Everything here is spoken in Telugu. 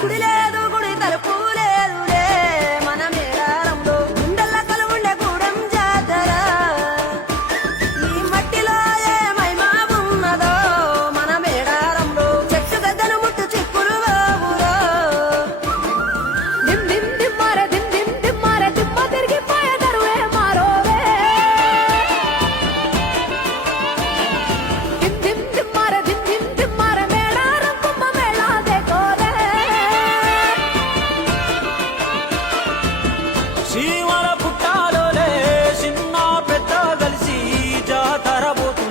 Coulez-les. శ్రీవర పుట్టాలోలే చిన్న పెద్ద కలిసి జాతర పోతుంది.